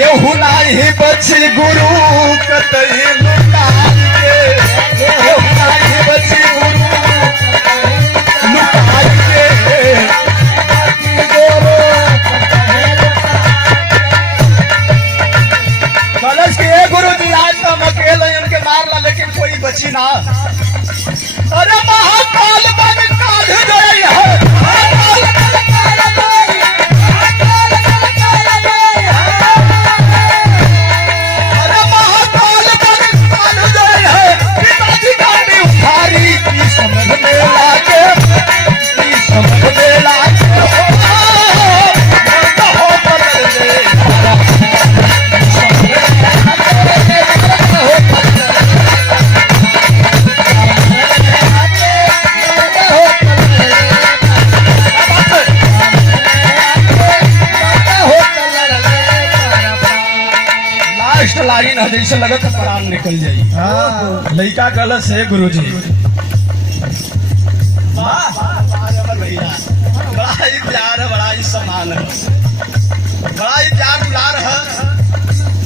केहू नाही बची गुरु कतई लुटाई के केहू नाही बची गुरु लुटाई के कलश के गुरु जी आज तो हम अकेले इनके मारला लेकिन कोई बची ना। अरे महाकाल बन काढ़ गई है लाइन है जैसे लगत प्राण निकल जाई। लड़का गलत है गुरुजी बड़ा ही प्यार है बड़ा ही सम्मान है बड़ा ही प्यार दुलार है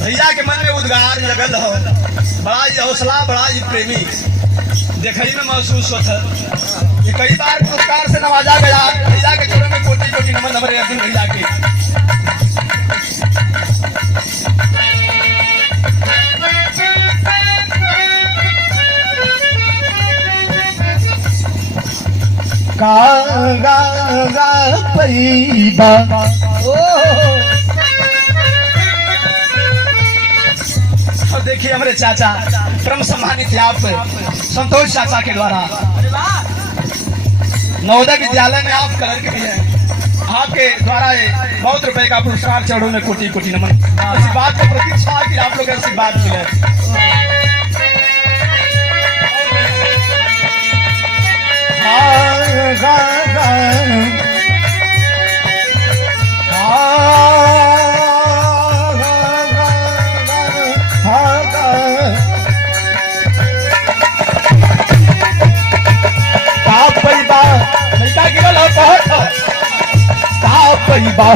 भैया के मन में उद्गार लगल हो बड़ा ही हौसला बड़ा ही प्रेमी देखने में महसूस होता है। ये कई बार पुरस्कार से नवाजा गया भैया के चरण में कोटि कोटि नमन हमारे अर्जुन भैया के। गा गा पैदा देखिए हमारे चाचा परम सम्मानित आप संतोष चाचा के द्वारा नवोदय विद्यालय में आप कलर के भी हैं आपके द्वारा बहुत रुपए का पुरस्कार चढ़ो में कोटि कोटि नमन। इसी बात का प्रतीक्षा है कि आप लोग ऐसी बात मिले।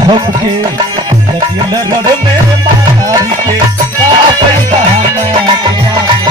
हमके लगिल रब में मार के